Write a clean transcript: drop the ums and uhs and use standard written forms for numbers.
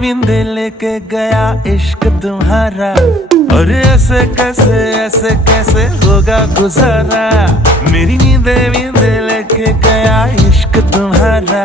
विंदे लेके गया इश्क तुम्हारा, और ऐसे कैसे होगा गुजारा। मेरी नींदे विंदे लेके गया इश्क तुम्हारा।